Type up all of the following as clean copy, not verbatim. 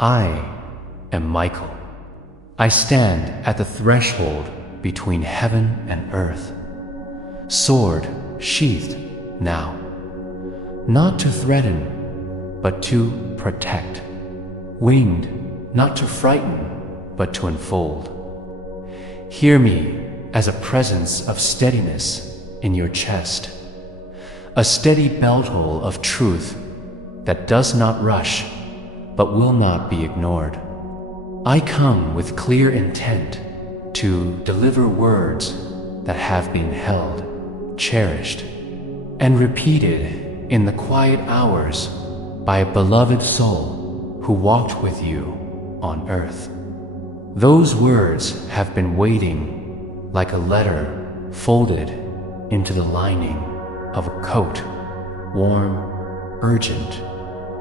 I am Michael. I stand at the threshold between heaven and earth, sword sheathed now, not to threaten, but to protect, winged not to frighten, but to enfold. Hear me as a presence of steadiness in your chest, a steady belltoll of truth that does not rush, but will not be ignored. I come with clear intent to deliver words that have been held, cherished, and repeated in the quiet hours by a beloved soul who walked with you on earth. Those words have been waiting like a letter folded into the lining of a coat, warm, urgent,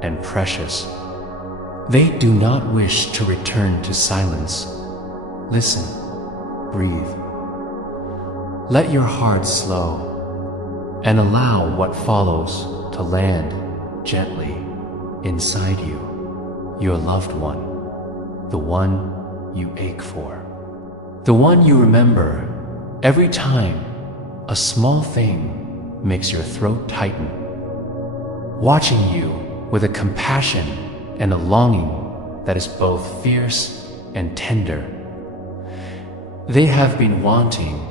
and precious. They do not wish to return to silence. Listen, breathe. Let your heart slow and allow what follows to land gently inside you, your loved one, the one you ache for, the one you remember every time a small thing makes your throat tighten, watching you with a compassion and a longing that is both fierce and tender. They have been wanting,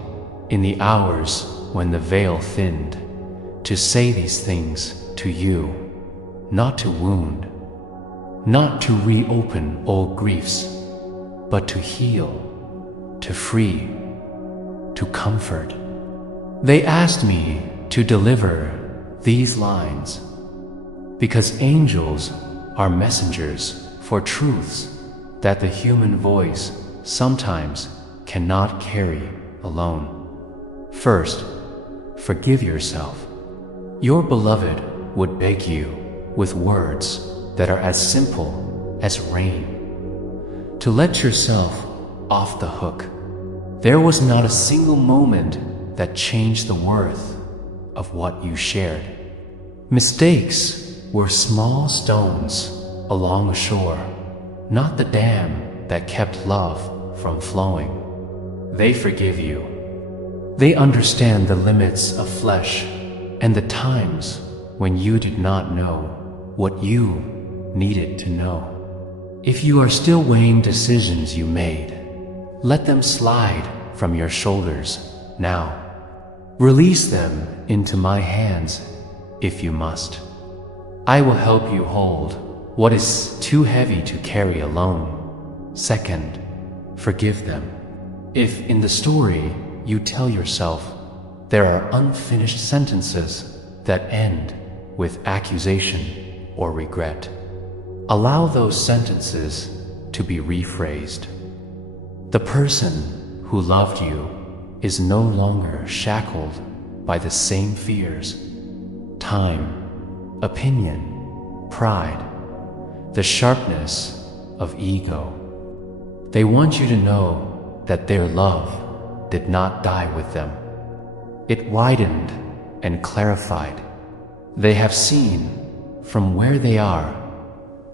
in the hours when the veil thinned, to say these things to you, not to wound, not to reopen old griefs, but to heal, to free, to comfort. They asked me to deliver these lines because angels are messengers for truths that the human voice sometimes cannot carry alone. First, forgive yourself. Your beloved would beg you with words that are as simple as rain to let yourself off the hook. There was not a single moment that changed the worth of what you shared. Mistakes were small stones along a shore, not the dam that kept love from flowing. They forgive you. They understand the limits of flesh and the times when you did not know what you needed to know. If you are still weighing decisions you made, let them slide from your shoulders now. Release them into my hands if you must. I will help you hold what is too heavy to carry alone. Second, forgive them. If in the story you tell yourself there are unfinished sentences that end with accusation or regret, allow those sentences to be rephrased. The person who loved you is no longer shackled by the same fears, time, opinion, pride, the sharpness of ego. They want you to know that their love did not die with them. It widened and clarified. They have seen from where they are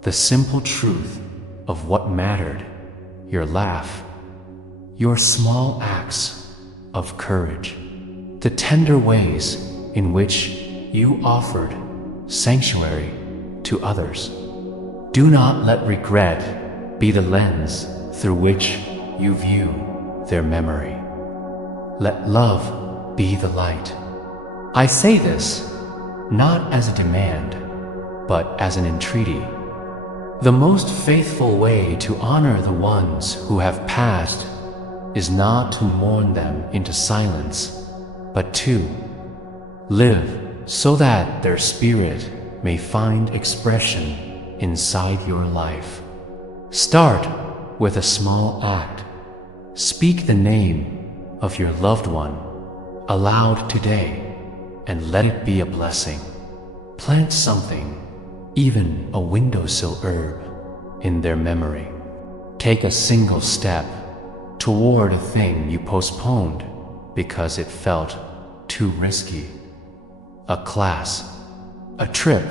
the simple truth of what mattered, your laugh, your small acts of courage, the tender ways in which you offered sanctuary to others. Do not let regret be the lens through which you view their memory. Let love be the light. I say this not as a demand, but as an entreaty. The most faithful way to honor the ones who have passed is not to mourn them into silence, but to live so that their spirit may find expression inside your life. Start with a small act. Speak the name of your loved one aloud today and let it be a blessing. Plant something, even a windowsill herb, in their memory. Take a single step toward a thing you postponed because it felt too risky. A class, a trip,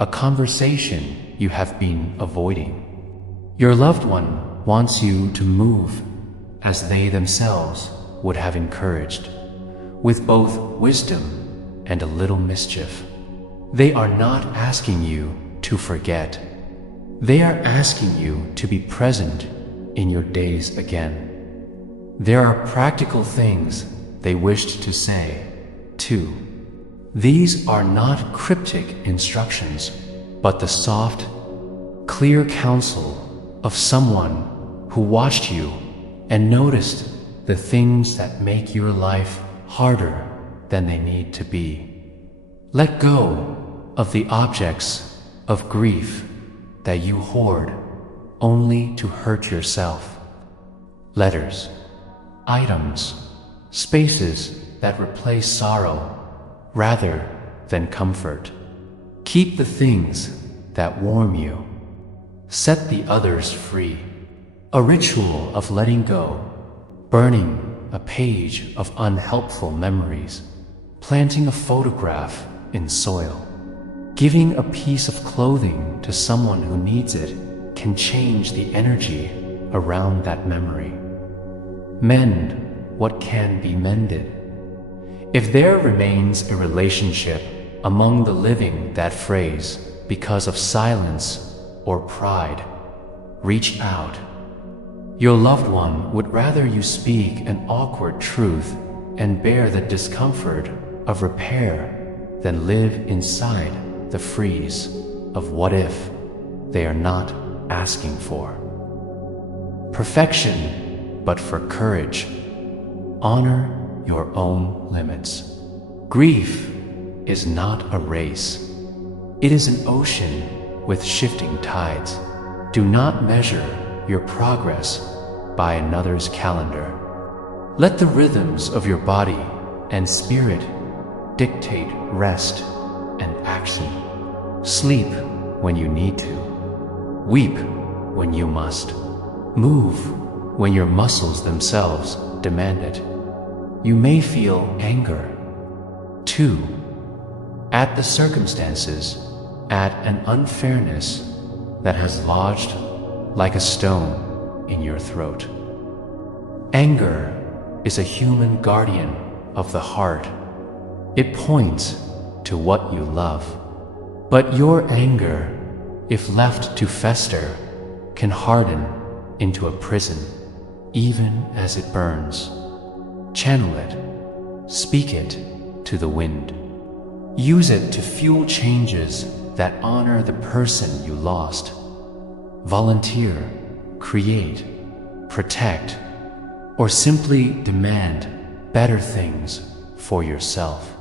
a conversation you have been avoiding. Your loved one wants you to move as they themselves would have encouraged, with both wisdom and a little mischief. They are not asking you to forget. They are asking you to be present in your days again. There are practical things they wished to say, too. These are not cryptic instructions, but the soft, clear counsel of someone who watched you and noticed the things that make your life harder than they need to be. Let go of the objects of grief that you hoard only to hurt yourself. Letters, items, spaces that replace sorrow rather than comfort. Keep the things that warm you. Set the others free. A ritual of letting go, burning a page of unhelpful memories, planting a photograph in soil. Giving a piece of clothing to someone who needs it can change the energy around that memory. Mend what can be mended. If there remains a relationship among the living that phrase because of silence or pride, reach out. Your loved one would rather you speak an awkward truth and bear the discomfort of repair than live inside the freeze of what if they are not asking for. Perfection, but for courage. Honor your own limits. Grief is not a race. It is an ocean with shifting tides. Do not measure your progress by another's calendar. Let the rhythms of your body and spirit dictate rest and action. Sleep when you need to. Weep when you must. Move when your muscles themselves demand it. You may feel anger, too, at the circumstances, at an unfairness that has lodged like a stone in your throat. Anger is a human guardian of the heart. It points to what you love. But your anger, if left to fester, can harden into a prison, even as it burns. Channel it, speak it to the wind. Use it to fuel changes that honor the person you lost. Volunteer, create, protect, or simply demand better things for yourself.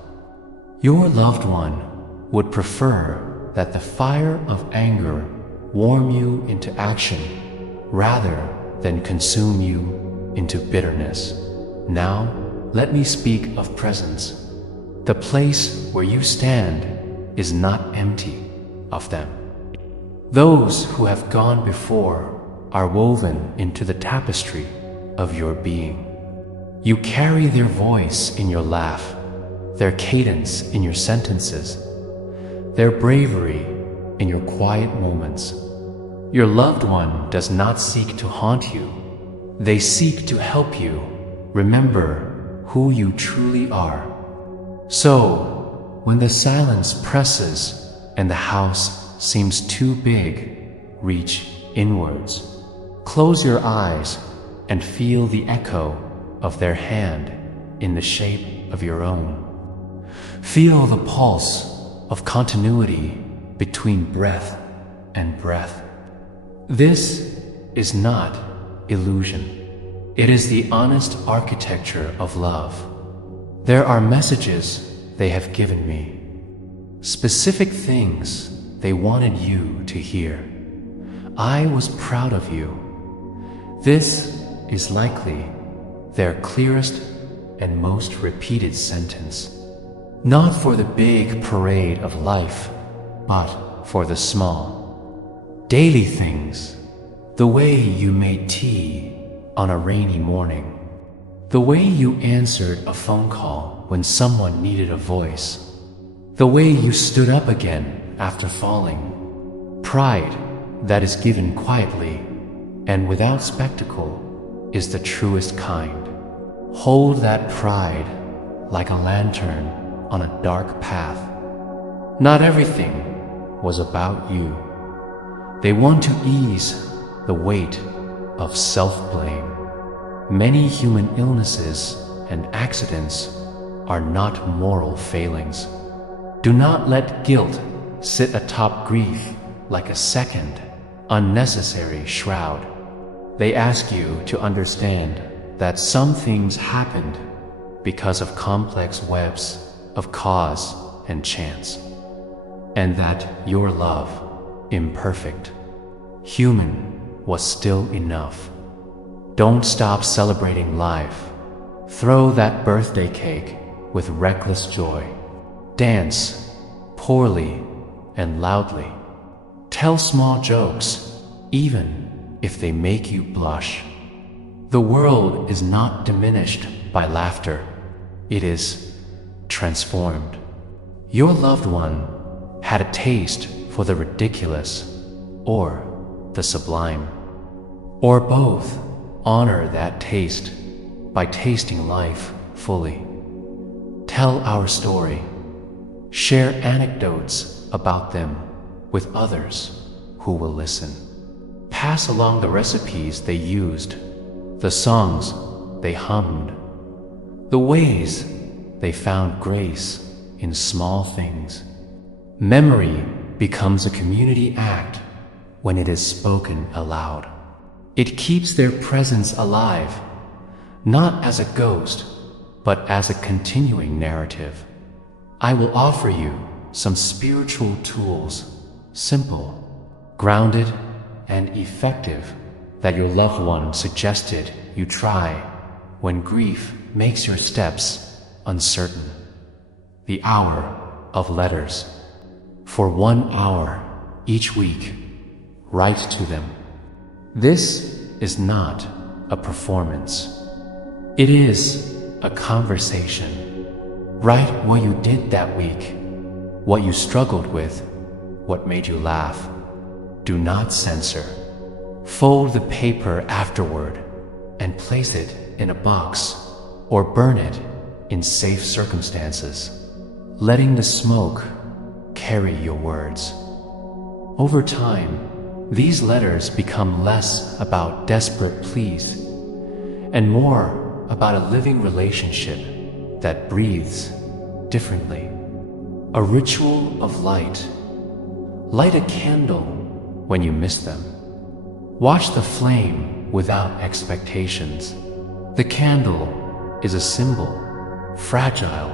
Your loved one would prefer that the fire of anger warm you into action rather than consume you into bitterness. Now, let me speak of presence. The place where you stand is not empty of them. Those who have gone before are woven into the tapestry of your being. You carry their voice in your laugh, their cadence in your sentences, their bravery in your quiet moments. Your loved one does not seek to haunt you. They seek to help you remember who you truly are. So, when the silence presses and the house seems too big, reach inwards. Close your eyes and feel the echo of their hand in the shape of your own. Feel the pulse of continuity between breath and breath. This is not illusion. It is the honest architecture of love. There are messages they have given me, specific things they wanted you to hear. I was proud of you. This is likely their clearest and most repeated sentence. Not for the big parade of life, but for the small, daily things. The way you made tea on a rainy morning. The way you answered a phone call when someone needed a voice. The way you stood up again after falling. Pride that is given quietly and without spectacle is the truest kind. Hold that pride like a lantern on a dark path. Not everything was about you. They want to ease the weight of self-blame. Many human illnesses and accidents are not moral failings. Do not let guilt sit atop grief like a second, unnecessary shroud. They ask you to understand that some things happened because of complex webs of cause and chance, and that your love, imperfect, human, was still enough. Don't stop celebrating life. Throw that birthday cake with reckless joy. Dance poorly and loudly. Tell small jokes, even if they make you blush. The world is not diminished by laughter. It is transformed. Your loved one had a taste for the ridiculous or the sublime, or both. Honor that taste by tasting life fully. Tell our story. Share anecdotes about them with others who will listen. Pass along the recipes they used, the songs they hummed, the ways they found grace in small things. Memory becomes a community act when it is spoken aloud. It keeps their presence alive, not as a ghost, but as a continuing narrative. I will offer you some spiritual tools, simple, grounded, and effective, that your loved one suggested you try when grief makes your steps uncertain. The hour of letters. For 1 hour each week, write to them. This is not a performance. It is a conversation. Write what you did that week, what you struggled with, what made you laugh. Do not censor. Fold the paper afterward and place it in a box or burn it in safe circumstances, letting the smoke carry your words. Over time, these letters become less about desperate pleas and more about a living relationship that breathes differently. A ritual of light. Light a candle when you miss them. Watch the flame without expectations. The candle is a symbol, fragile,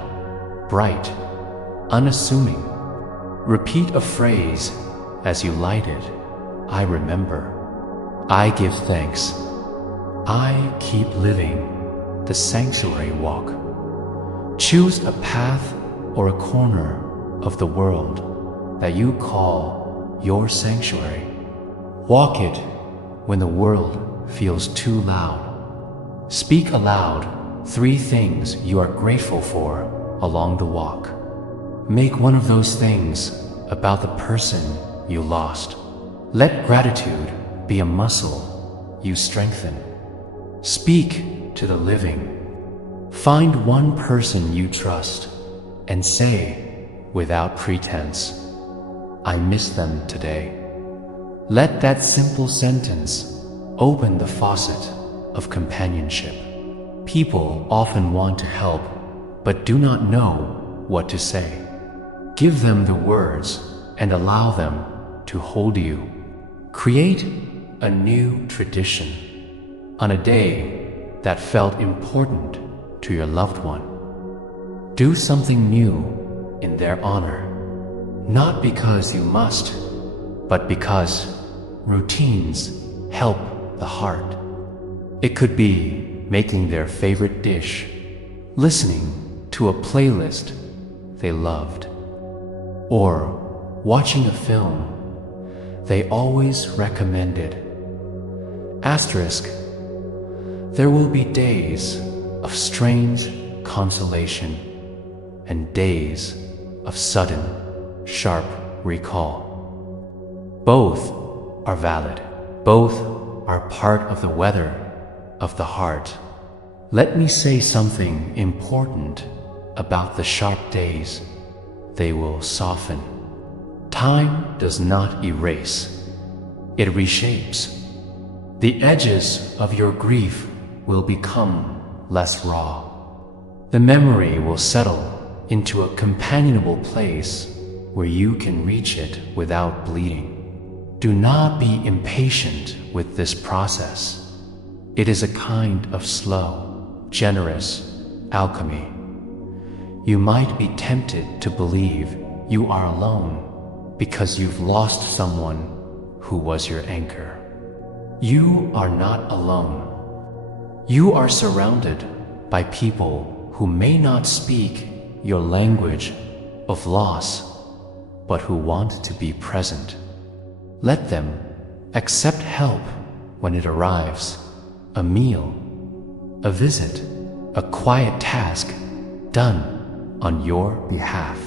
bright, unassuming. Repeat a phrase as you light it. I remember. I give thanks. I keep living the sanctuary walk. Choose a path or a corner of the world that you call your sanctuary. Walk it when the world feels too loud. Speak aloud 3 things you are grateful for along the walk. Make one of those things about the person you lost. Let gratitude be a muscle you strengthen. Speak to the living. Find one person you trust and say without pretense, I miss them today. Let that simple sentence open the faucet of companionship. People often want to help but do not know what to say. Give them the words and allow them to hold you. Create a new tradition on a day that felt important to your loved one. Do something new in their honor, not because you must, but because routines help the heart. It could be making their favorite dish, listening to a playlist they loved, or watching a film they always recommended. Asterisk, there will be days of strange consolation and days of sudden, sharp recall. Both are valid. Both are part of the weather of the heart. Let me say something important about the sharp days. They will soften. Time does not erase. It reshapes. The edges of your grief will become less raw. The memory will settle into a companionable place where you can reach it without bleeding. Do not be impatient with this process. It is a kind of slow, generous alchemy. You might be tempted to believe you are alone because you've lost someone who was your anchor. You are not alone. You are surrounded by people who may not speak your language of loss, but who want to be present. Let them accept help when it arrives, a meal, a visit, a quiet task done on your behalf.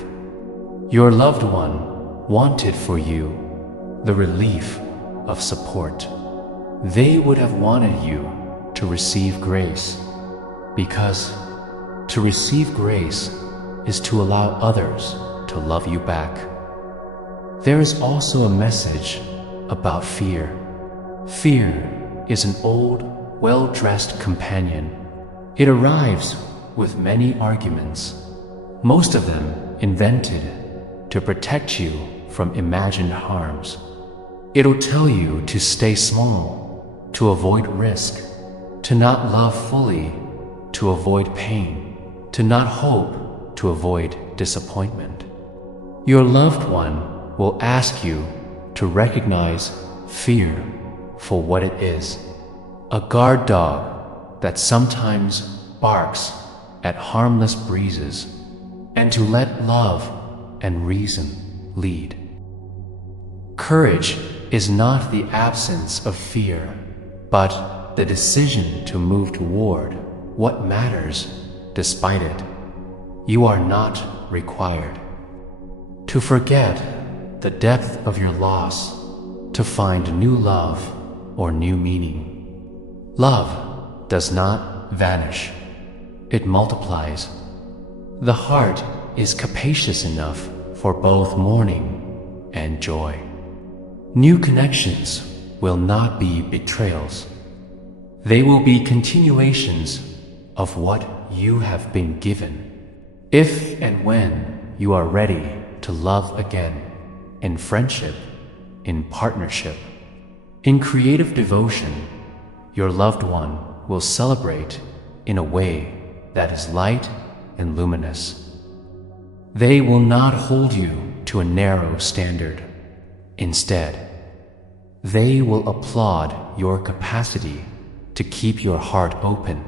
Your loved one wanted for you the relief of support. They would have wanted you to receive grace, because to receive grace is to allow others to love you back. There is also a message about fear. Fear is an old, well-dressed companion. It arrives with many arguments, most of them invented to protect you from imagined harms. It'll tell you to stay small, to avoid risk, to not love fully, to avoid pain, to not hope, to avoid disappointment. Your loved one will ask you to recognize fear for what it is, a guard dog that sometimes barks at harmless breezes, and to let love and reason lead. Courage is not the absence of fear, but the decision to move toward what matters despite it. You are not required to forget the depth of your loss, to find new love or new meaning. Love does not vanish. It multiplies. The heart is capacious enough for both mourning and joy. New connections will not be betrayals. They will be continuations of what you have been given. If and when you are ready to love again, in friendship, in partnership, in creative devotion, your loved one will celebrate in a way that is light and luminous. They will not hold you to a narrow standard. Instead, they will applaud your capacity to keep your heart open.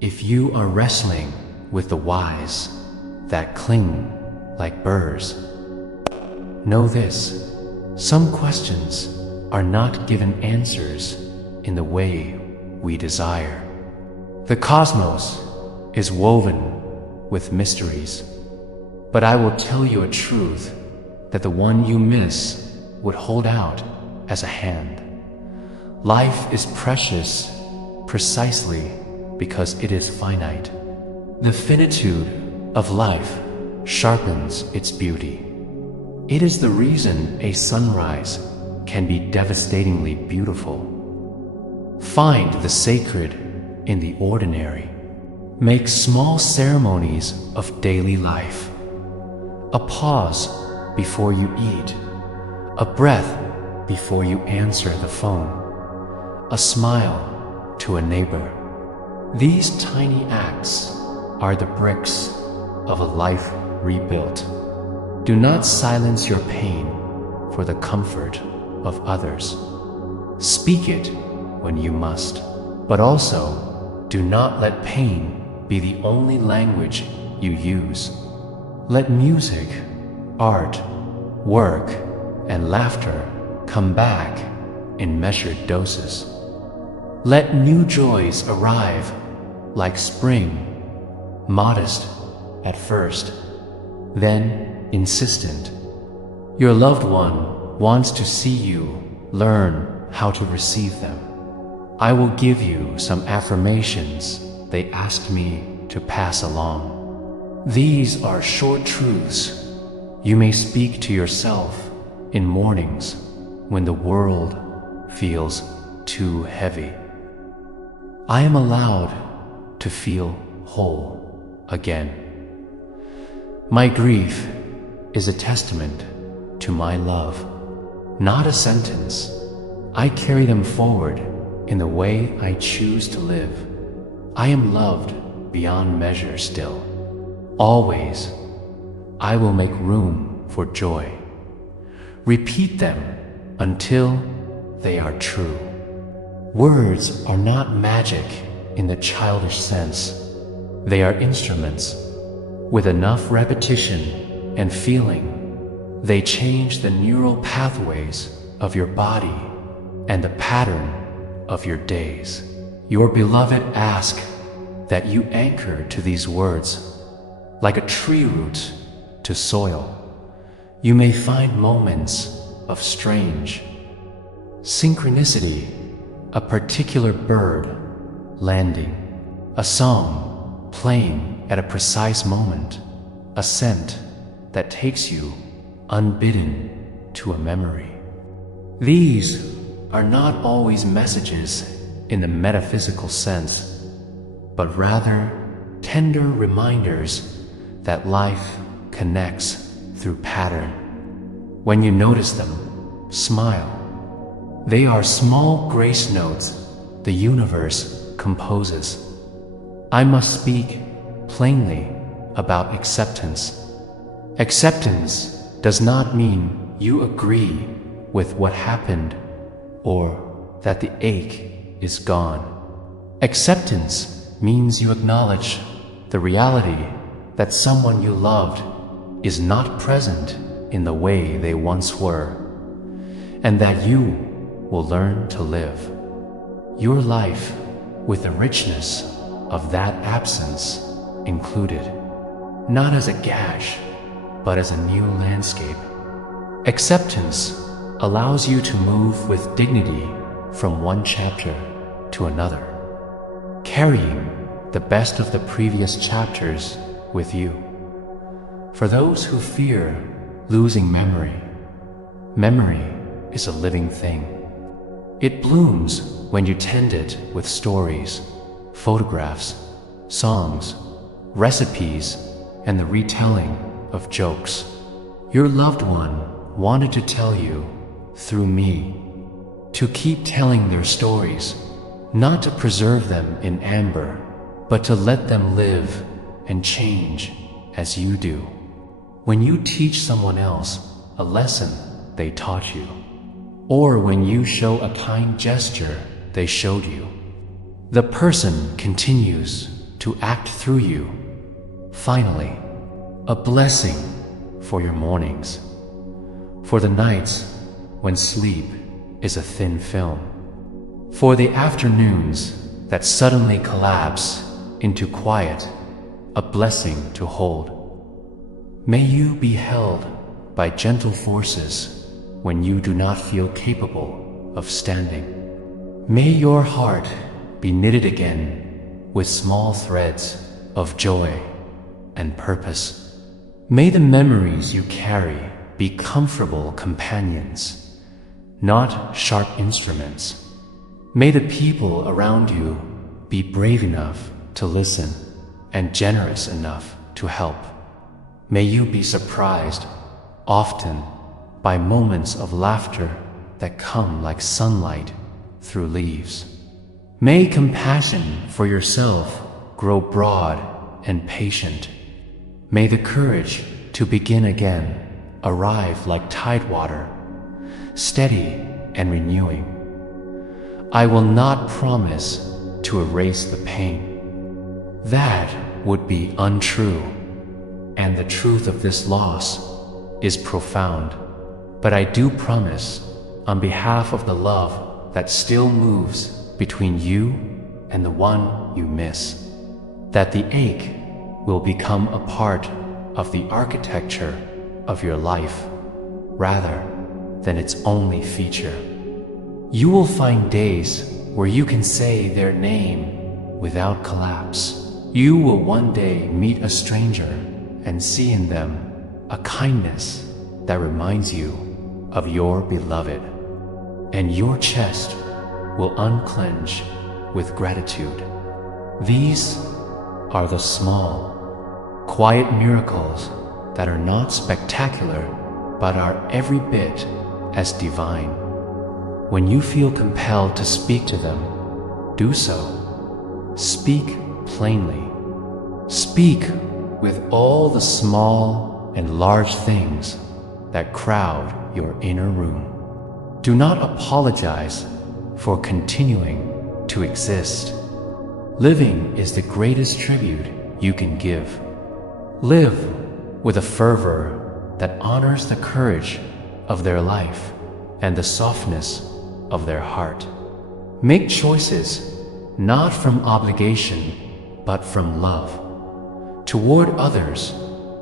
If you are wrestling with the whys that cling like burrs, know this: some questions are not given answers in the way we desire. The cosmos is woven with mysteries, but I will tell you a truth that the one you miss would hold out as a hand. Life is precious precisely because it is finite. The finitude of life sharpens its beauty. It is the reason a sunrise can be devastatingly beautiful. Find the sacred in the ordinary. Make small ceremonies of daily life. A pause before you eat. A breath before you answer the phone. A smile to a neighbor. These tiny acts are the bricks of a life rebuilt. Do not silence your pain for the comfort of others. Speak it when you must, but also do not let pain be the only language you use. Let music, art, work, and laughter come back in measured doses. Let new joys arrive like spring, modest at first, then insistent. Your loved one wants to see you learn how to receive them. I will give you some affirmations they asked me to pass along. These are short truths you may speak to yourself in mornings when the world feels too heavy. I am allowed to feel whole again. My grief is a testament to my love, not a sentence. I carry them forward in the way I choose to live. I am loved beyond measure still. Always, I will make room for joy. Repeat them until they are true. Words are not magic in the childish sense. They are instruments. With enough repetition and feeling, they change the neural pathways of your body and the pattern of your days. Your beloved ask that you anchor to these words like a tree root to soil. You may find moments of strange synchronicity, a particular bird landing, a song playing at a precise moment, a scent that takes you unbidden to a memory. These are not always messages in the metaphysical sense, but rather tender reminders that life connects through pattern. When you notice them, smile. They are small grace notes the universe composes. I must speak plainly about acceptance. Acceptance does not mean you agree with what happened or that the ache is gone. Acceptance means you acknowledge the reality that someone you loved is not present in the way they once were, and that you will learn to live your life with the richness of that absence included, not as a gash, but as a new landscape. Acceptance allows you to move with dignity from one chapter to another, carrying the best of the previous chapters with you. For those who fear losing memory, memory is a living thing. It blooms when you tend it with stories, photographs, songs, recipes, and the retelling of jokes. Your loved one wanted to tell you through me to keep telling their stories, not to preserve them in amber, but to let them live and change as you do. When you teach someone else a lesson they taught you, or when you show a kind gesture they showed you, the person continues to act through you. Finally, a blessing for your mornings, for the nights when sleep is a thin film, for the afternoons that suddenly collapse into quiet, a blessing to hold. May you be held by gentle forces when you do not feel capable of standing. May your heart be knitted again with small threads of joy and purpose. May the memories you carry be comfortable companions, not sharp instruments. May the people around you be brave enough to listen and generous enough to help. May you be surprised often by moments of laughter that come like sunlight through leaves. May compassion for yourself grow broad and patient. May the courage to begin again arrive like tidewater, steady and renewing. I will not promise to erase the pain. That would be untrue, and the truth of this loss is profound. But I do promise, on behalf of the love that still moves between you and the one you miss, that the ache will become a part of the architecture of your life, rather than its only feature. You will find days where you can say their name without collapse. You will one day meet a stranger and see in them a kindness that reminds you of your beloved, and your chest will unclench with gratitude. These are the small, quiet miracles that are not spectacular but are every bit as divine. When you feel compelled to speak to them, do so. Speak plainly. Speak with all the small and large things that crowd your inner room. Do not apologize for continuing to exist. Living is the greatest tribute you can give. Live with a fervor that honors the courage of their life and the softness of their heart. Make choices not from obligation but from love, toward others,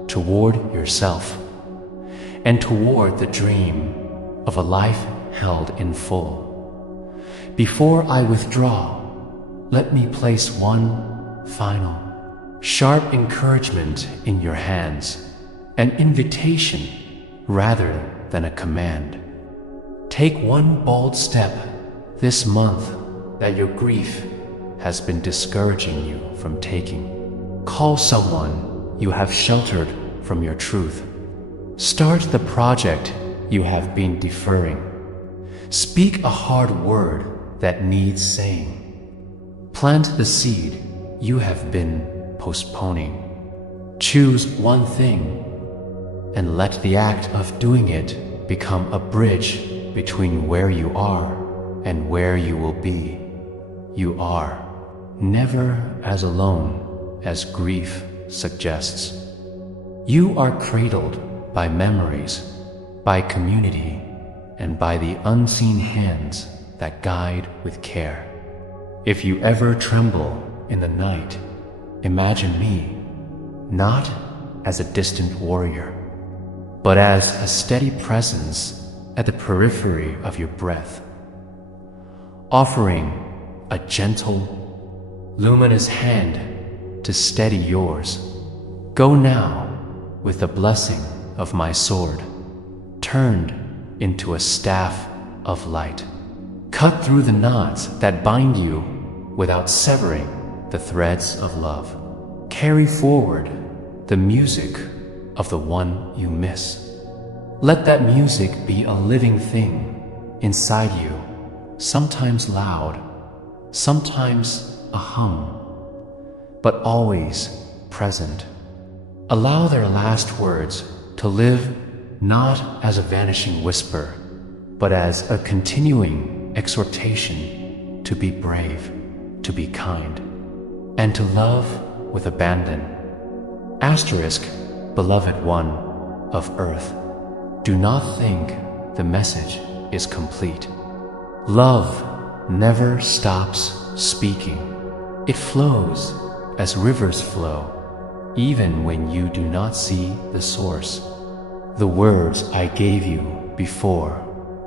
toward yourself, and toward the dream of a life held in full. Before I withdraw, let me place one final, sharp encouragement in your hands, an invitation rather than a command. Take one bold step this month that your grief has been discouraging you from taking. Call someone you have sheltered from your truth. Start the project you have been deferring. Speak a hard word that needs saying. Plant the seed you have been postponing. Choose one thing and let the act of doing it become a bridge between where you are and where you will be. You are never as alone as grief suggests. You are cradled by memories, by community, and by the unseen hands that guide with care. If you ever tremble in the night, imagine me, not as a distant warrior, but as a steady presence at the periphery of your breath, offering a gentle, luminous hand to steady yours. Go now with the blessing of my sword, turned into a staff of light. Cut through the knots that bind you without severing the threads of love. Carry forward the music of the one you miss. Let that music be a living thing inside you, sometimes loud, sometimes a hum, but always present. Allow their last words to live not as a vanishing whisper, but as a continuing exhortation to be brave, to be kind, and to love with abandon. Asterisk, beloved one of earth, do not think the message is complete. Love never stops speaking. It flows as rivers flow, even when you do not see the source. The words I gave you before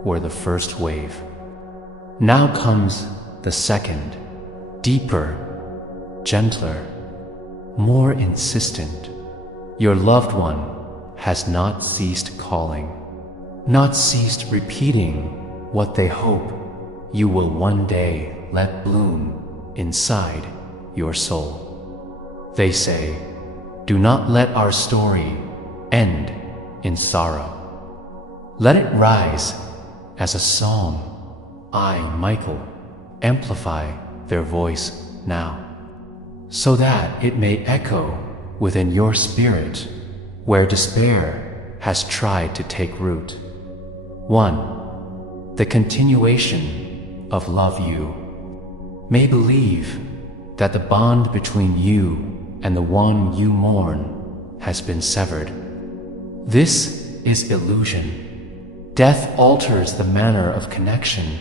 were the first wave. Now comes the second, deeper, gentler, more insistent. Your loved one has not ceased calling, not ceased repeating what they hope you will one day let bloom inside your soul. They say, do not let our story end in sorrow. Let it rise as a song. I, Michael, amplify their voice now, so that it may echo within your spirit where despair has tried to take root. 1. The continuation of love you. May believe that the bond between you and the one you mourn has been severed. This is illusion. Death alters the manner of connection,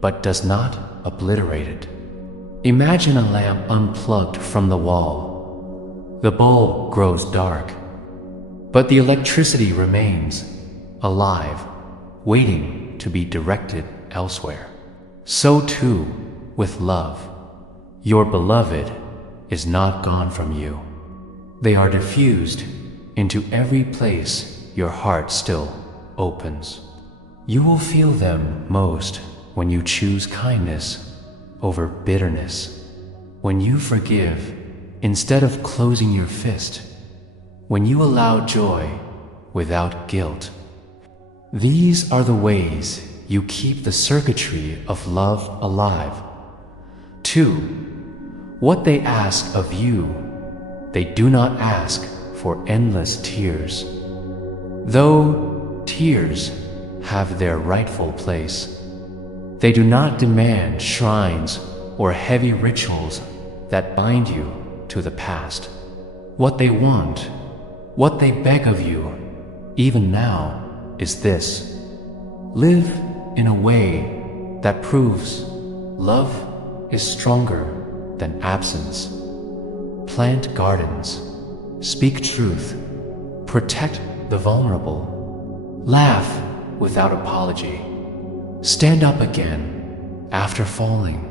but does not obliterate it. Imagine a lamp unplugged from the wall. The bulb grows dark, but the electricity remains alive, waiting to be directed elsewhere. So too with love. Your beloved is not gone from you. They are diffused into every place your heart still opens. You will feel them most when you choose kindness over bitterness, when you forgive instead of closing your fist, when you allow joy without guilt. These are the ways you keep the circuitry of love alive. 2. What they ask of you, they do not ask for endless tears. Though tears have their rightful place, they do not demand shrines or heavy rituals that bind you to the past. What they want, what they beg of you, even now, is this: live in a way that proves love is stronger than absence. Plant gardens, speak truth, protect the vulnerable, laugh without apology, stand up again after falling.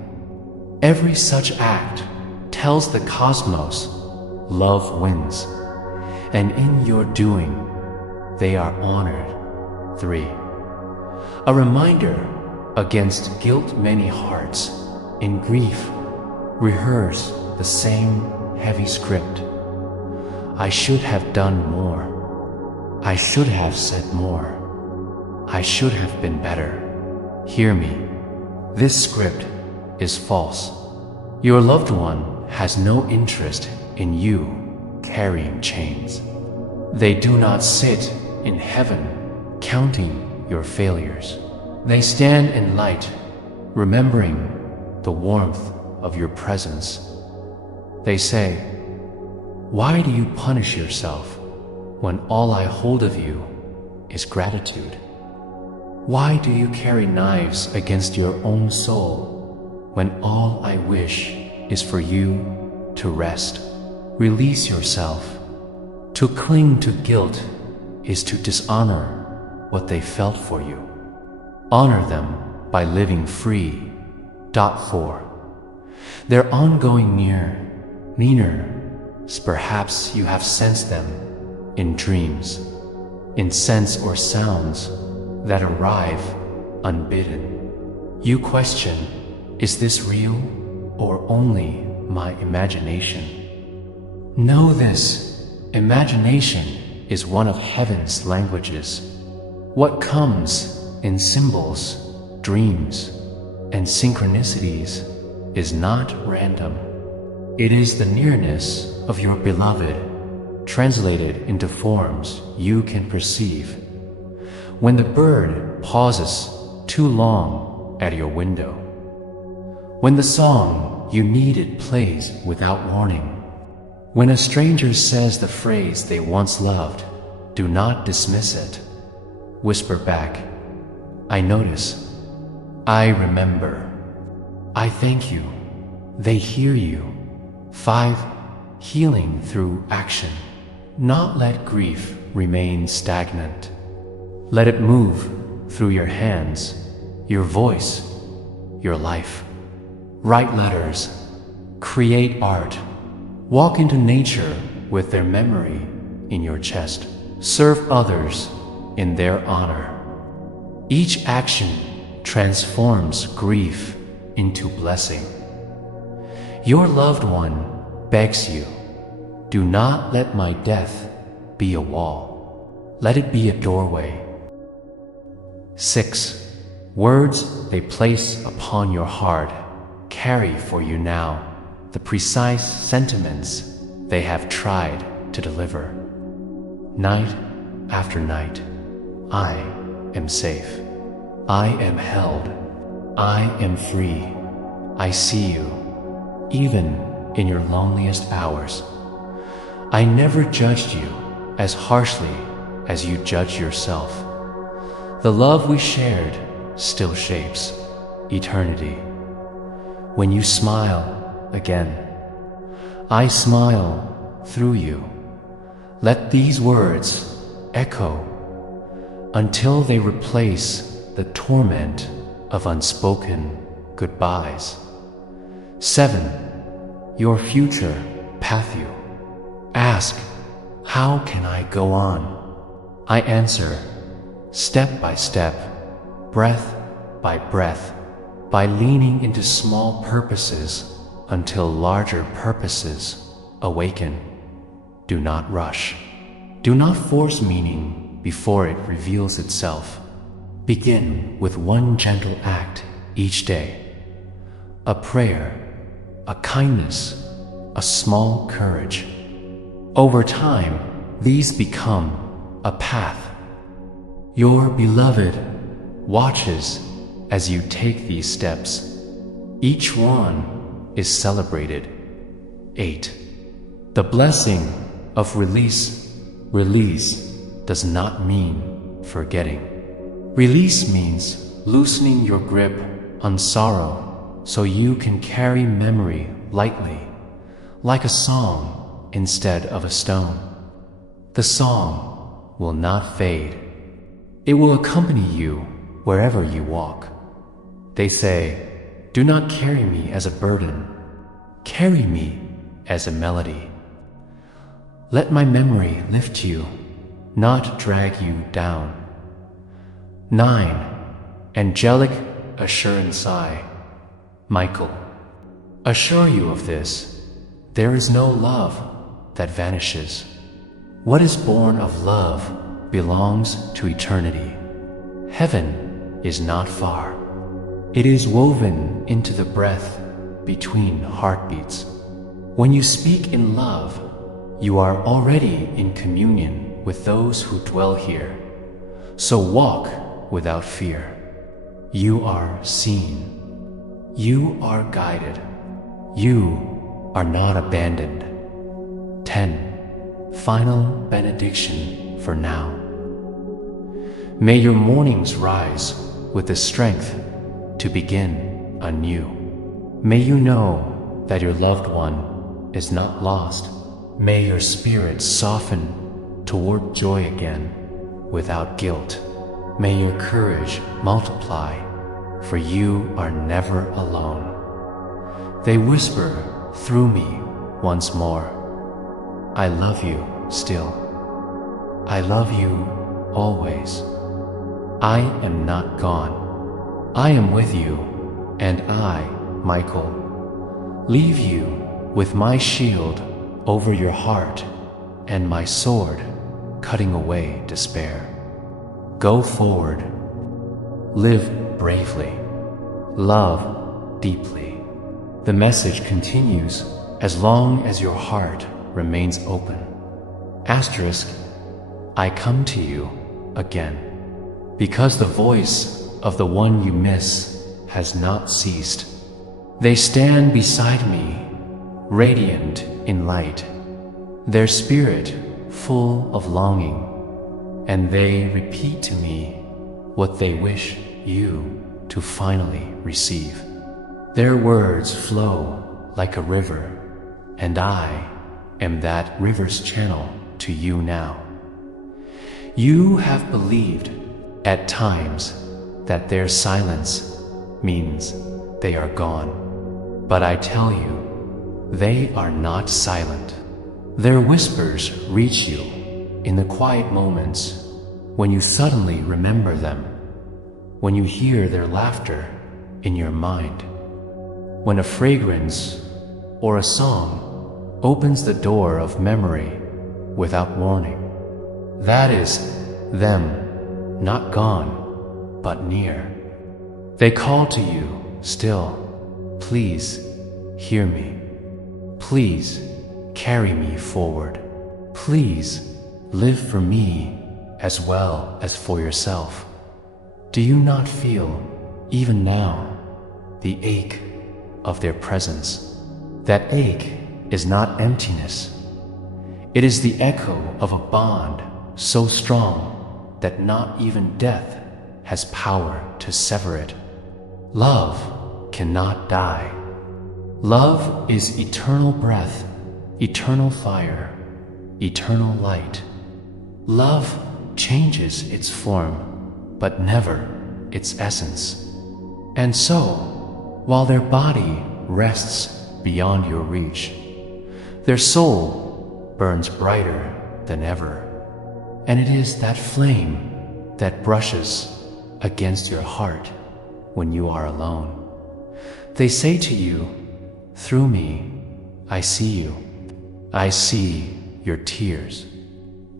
Every such act tells the cosmos love wins, and in your doing, they are honored. 3. A reminder against guilt. Many hearts in grief rehearse the same heavy script. I should have done more. I should have said more. I should have been better. Hear me. This script is false. Your loved one has no interest in you carrying chains. They do not sit in heaven counting your failures. They stand in light, remembering the warmth of your presence. They say, why do you punish yourself when all I hold of you is gratitude? Why do you carry knives against your own soul when all I wish is for you to rest? Release yourself. To cling to guilt is to dishonor what they felt for you. Honor them by living free. 4. Their ongoing nearness, perhaps you have sensed them in dreams, in scents or sounds that arrive unbidden. You question, is this real or only my imagination? Know this, imagination is one of heaven's languages. What comes in symbols, dreams, and synchronicities is not random. It is the nearness of your beloved, translated into forms you can perceive. When the bird pauses too long at your window, when the song you needed plays without warning, when a stranger says the phrase they once loved, do not dismiss it. Whisper back, I notice, I remember, I thank you. They hear you. 5. Healing through action. Not let grief remain stagnant. Let it move through your hands, your voice, your life. Write letters, create art, walk into nature with their memory in your chest. Serve others in their honor. Each action transforms grief into blessing. Your loved one begs you, do not let my death be a wall. Let it be a doorway. 6. Words they place upon your heart carry for you now the precise sentiments they have tried to deliver. Night after night, I am safe. I am held. I am free. I see you, even in your loneliest hours. I never judged you as harshly as you judge yourself. The love we shared still shapes eternity. When you smile again, I smile through you. Let these words echo until they replace the torment of unspoken goodbyes. 7. Your future path you. Ask, how can I go on? I answer, step by step, breath by breath, by leaning into small purposes until larger purposes awaken. Do not rush. Do not force meaning before it reveals itself. Begin with one gentle act each day. A prayer, a kindness, a small courage. Over time, these become a path. Your beloved watches as you take these steps. Each one is celebrated. 8. The blessing of release. Release does not mean forgetting. Release means loosening your grip on sorrow so you can carry memory lightly, like a song instead of a stone. The song will not fade. It will accompany you wherever you walk. They say, do not carry me as a burden. Carry me as a melody. Let my memory lift you, not drag you down. 9. Angelic assurance I, Michael. Assure you of this, there is no love that vanishes. What is born of love belongs to eternity. Heaven is not far. It is woven into the breath between heartbeats. When you speak in love, you are already in communion with those who dwell here. So walk without fear. You are seen. You are guided. You are not abandoned. 10. Final benediction for now. May your mornings rise with the strength to begin anew. May you know that your loved one is not lost. May your spirit soften toward joy again without guilt. May your courage multiply, for you are never alone. They whisper through me once more, I love you still. I love you always. I am not gone. I am with you, and I, Michael, leave you with my shield over your heart and my sword cutting away despair. Go forward. Live bravely. Love deeply. The message continues as long as your heart remains open. Asterisk, I come to you again, because the voice of the one you miss has not ceased. They stand beside me, radiant in light, their spirit full of longing, and they repeat to me what they wish you to finally receive. Their words flow like a river, and I am that river's channel to you now. You have believed at times that their silence means they are gone, but I tell you, they are not silent. Their whispers reach you in the quiet moments when you suddenly remember them, when you hear their laughter in your mind, when a fragrance or a song opens the door of memory without warning. That is them, not gone, but near. They call to you still, please hear me. Please carry me forward. Please live for me as well as for yourself. Do you not feel, even now, the ache of their presence? That ache is not emptiness. It is the echo of a bond so strong that not even death has power to sever it. Love cannot die. Love is eternal breath, eternal fire, eternal light. Love changes its form, but never its essence. And so, while their body rests beyond your reach. Their soul burns brighter than ever, and it is that flame that brushes against your heart when you are alone. They say to you, "Through me, I see you. I see your tears.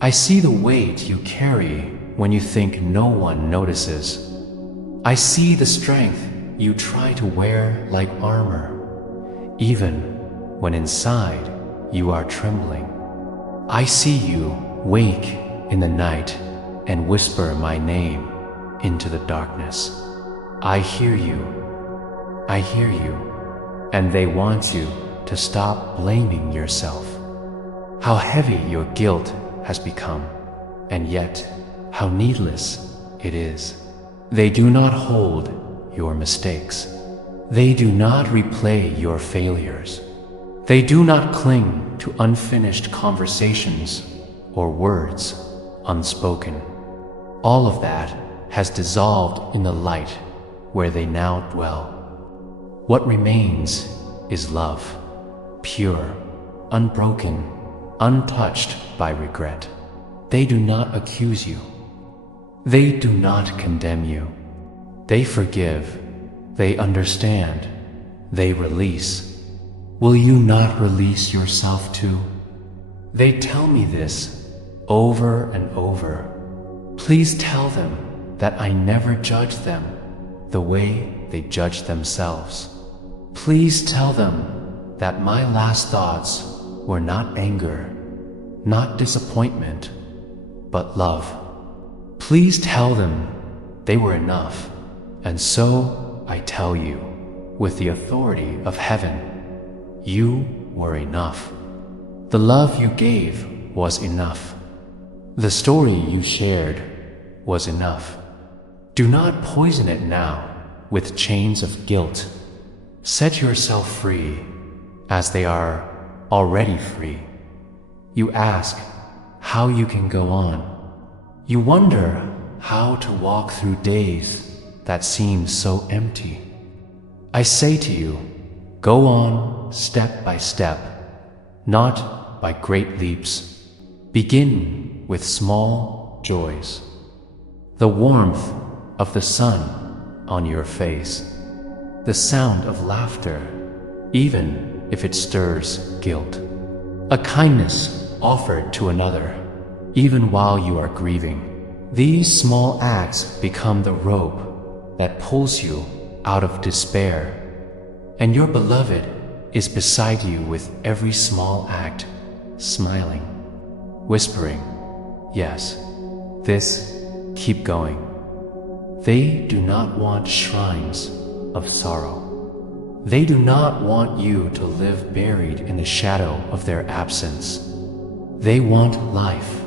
I see the weight you carry when you think no one notices. I see the strength you try to wear like armor, even when inside you are trembling. I see you wake in the night and whisper my name into the darkness. I hear you, and they want you to stop blaming yourself. How heavy your guilt has become, and yet how needless it is. They do not hold your mistakes. They do not replay your failures. They do not cling to unfinished conversations or words unspoken. All of that has dissolved in the light where they now dwell. What remains is love, pure, unbroken, untouched by regret. They do not accuse you. They do not condemn you. They forgive. They understand. They release. Will you not release yourself too? They tell me this over and over. Please tell them that I never judge them the way they judge themselves. Please tell them that my last thoughts were not anger, not disappointment, but love. Please tell them they were enough. And so I tell you, with the authority of heaven, you were enough. The love you gave was enough. The story you shared was enough. Do not poison it now with chains of guilt. Set yourself free, as they are already free. You ask how you can go on. You wonder how to walk through days that seem so empty. I say to you, go on step by step, not by great leaps. Begin with small joys. The warmth of the sun on your face, the sound of laughter, even if it stirs guilt, a kindness offered to another, even while you are grieving. These small acts become the rope that pulls you out of despair, and your beloved is beside you with every small act, smiling, whispering, yes, this, keep going. They do not want shrines of sorrow. They do not want you to live buried in the shadow of their absence. They want life.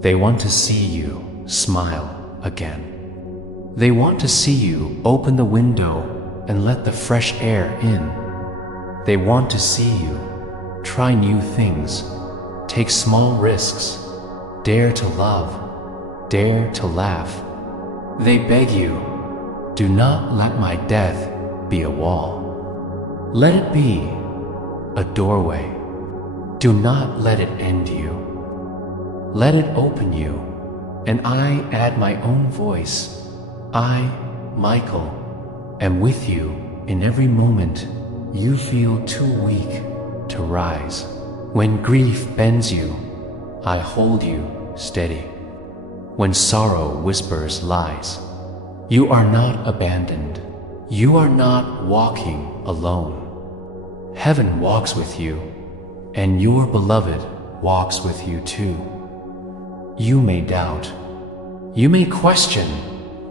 They want to see you smile again. They want to see you open the window and let the fresh air in. They want to see you try new things, take small risks, dare to love, dare to laugh. They beg you, do not let my death be a wall. Let it be a doorway. Do not let it end you. Let it open you, and I add my own voice. I, Michael, am with you in every moment you feel too weak to rise. When grief bends you, I hold you steady. When sorrow whispers lies, you are not abandoned. You are not walking alone. Heaven walks with you, and your beloved walks with you too. You may doubt. You may question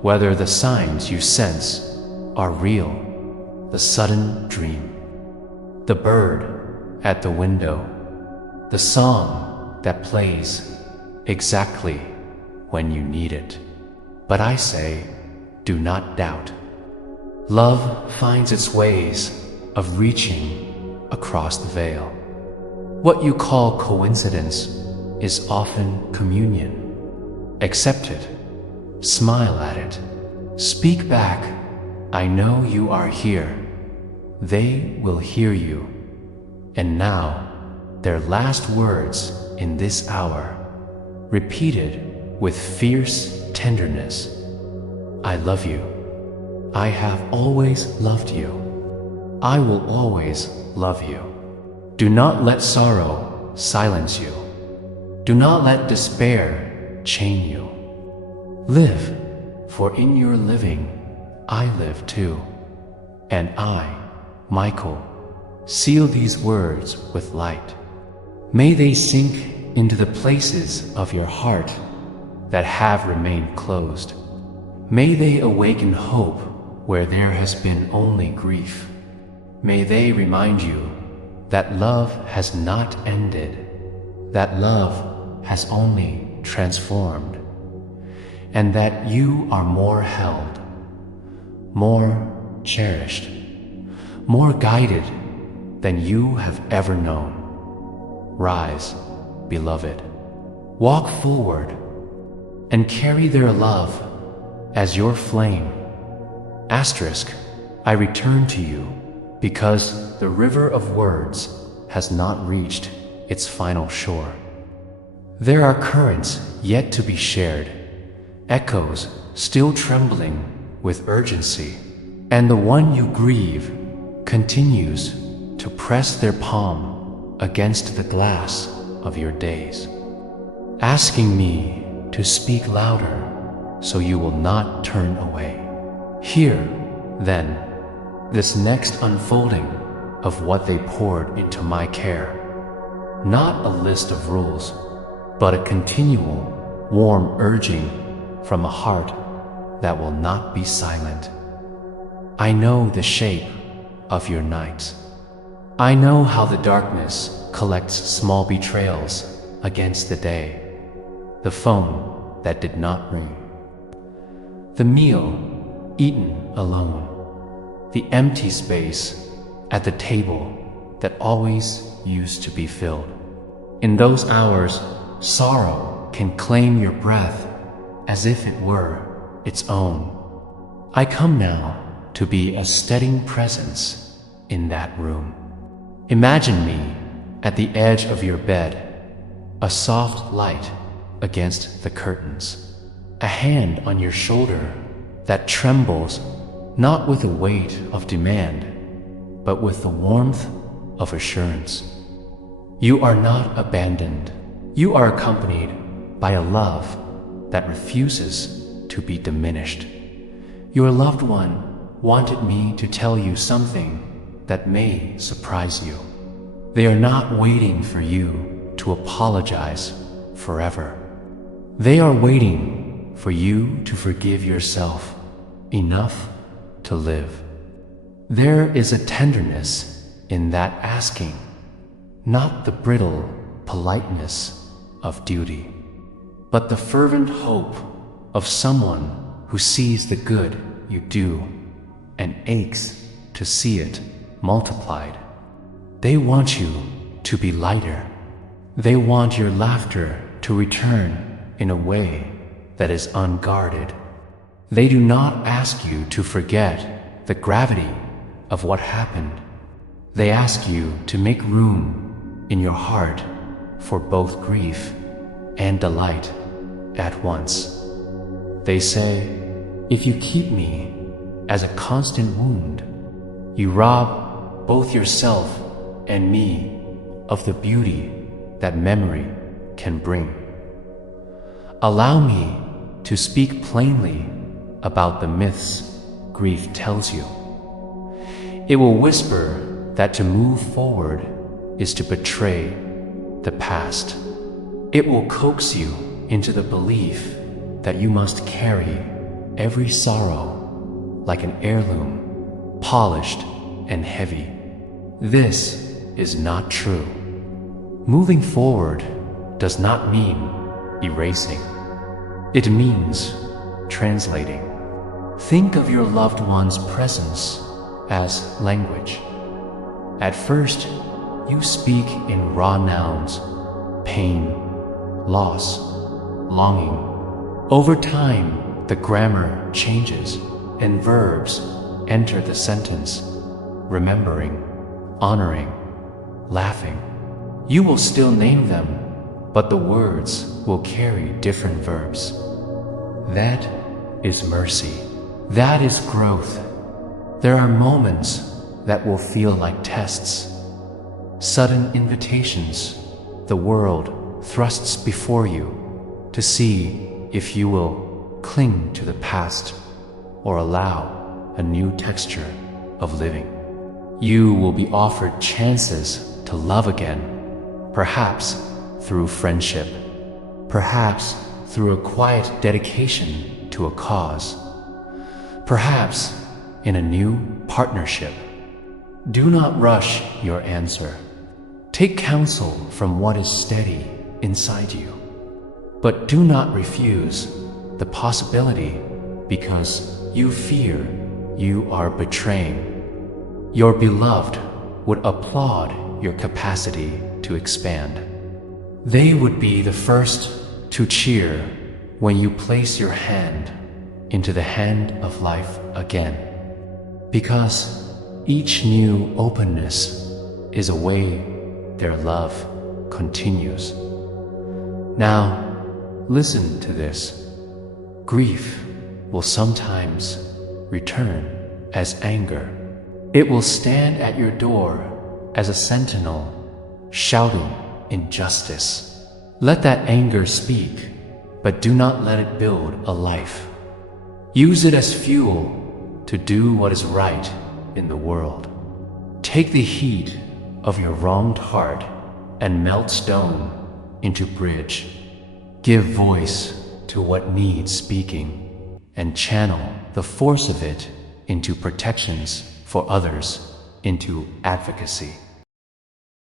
whether the signs you sense are real. The sudden dream, the bird at the window, the song that plays exactly when you need it. But I say, do not doubt. Love finds its ways of reaching across the veil. What you call coincidence is often communion. Accept it. Smile at it. Speak back, I know you are here. they will hear you. And now, their last words in this hour, repeated with fierce tenderness. I love you. I have always loved you. I will always love you. Do not let sorrow silence you. Do not let despair chain you. Live, for in your living, I live too. And I, Michael, seal these words with light. May they sink into the places of your heart that have remained closed. May they awaken hope where there has been only grief. May they remind you that love has not ended, that love has only transformed, and that you are more held, more cherished, more guided than you have ever known. Rise, beloved. Walk forward and carry their love as your flame. Asterisk, I return to you because the river of words has not reached its final shore. There are currents yet to be shared, echoes still trembling with urgency, and the one you grieve continues to press their palm against the glass of your days, asking me to speak louder so you will not turn away. Hear, then, this next unfolding of what they poured into my care. Not a list of rules, but a continual, warm urging from a heart that will not be silent. I know the shape of your nights. I know how the darkness collects small betrayals against the day, the phone that did not ring, the meal eaten alone, the empty space at the table that always used to be filled. In those hours, sorrow can claim your breath as if it were its own. I come now to be a steadying presence in that room. Imagine me at the edge of your bed, a soft light against the curtains, a hand on your shoulder that trembles not with the weight of demand, but with the warmth of assurance. You are not abandoned. You are accompanied by a love that refuses to be diminished. Your loved one wanted me to tell you something that may surprise you. They are not waiting for you to apologize forever. They are waiting for you to forgive yourself enough to live. There is a tenderness in that asking, not the brittle politeness of duty, but the fervent hope of someone who sees the good you do and aches to see it multiplied. They want you to be lighter. They want your laughter to return in a way that is unguarded. They do not ask you to forget the gravity of what happened. They ask you to make room in your heart for both grief and delight at once. They say, if you keep me as a constant wound, you rob both yourself and me of the beauty that memory can bring. Allow me to speak plainly about the myths grief tells you. It will whisper that to move forward is to betray the past. It will coax you into the belief that you must carry every sorrow like an heirloom, polished and heavy. This is not true. Moving forward does not mean erasing. It means translating. Think of your loved one's presence as language. At first, you speak in raw nouns, pain, loss, longing. Over time, the grammar changes and verbs enter the sentence. remembering, honoring, laughing. You will still name them, but the words will carry different verbs. That is mercy. That is growth. There are moments that will feel like tests, sudden invitations the world thrusts before you to see if you will cling to the past or allow a new texture of living. You will be offered chances to love again, perhaps through friendship, perhaps through a quiet dedication to a cause, perhaps in a new partnership. Do not rush your answer. Take counsel from what is steady inside you. But do not refuse the possibility because you fear you are betraying. Your beloved would applaud your capacity to expand. They would be the first to cheer when you place your hand into the hand of life again. Because each new openness is a way their love continues. Now, listen to this. Grief will sometimes return as anger. It will stand at your door as a sentinel, shouting injustice. Let that anger speak, but do not let it build a life. Use it as fuel to do what is right in the world. Take the heat of your wronged heart and melt stone into bridge. Give voice to what needs speaking and channel the force of it into protections for others, into advocacy.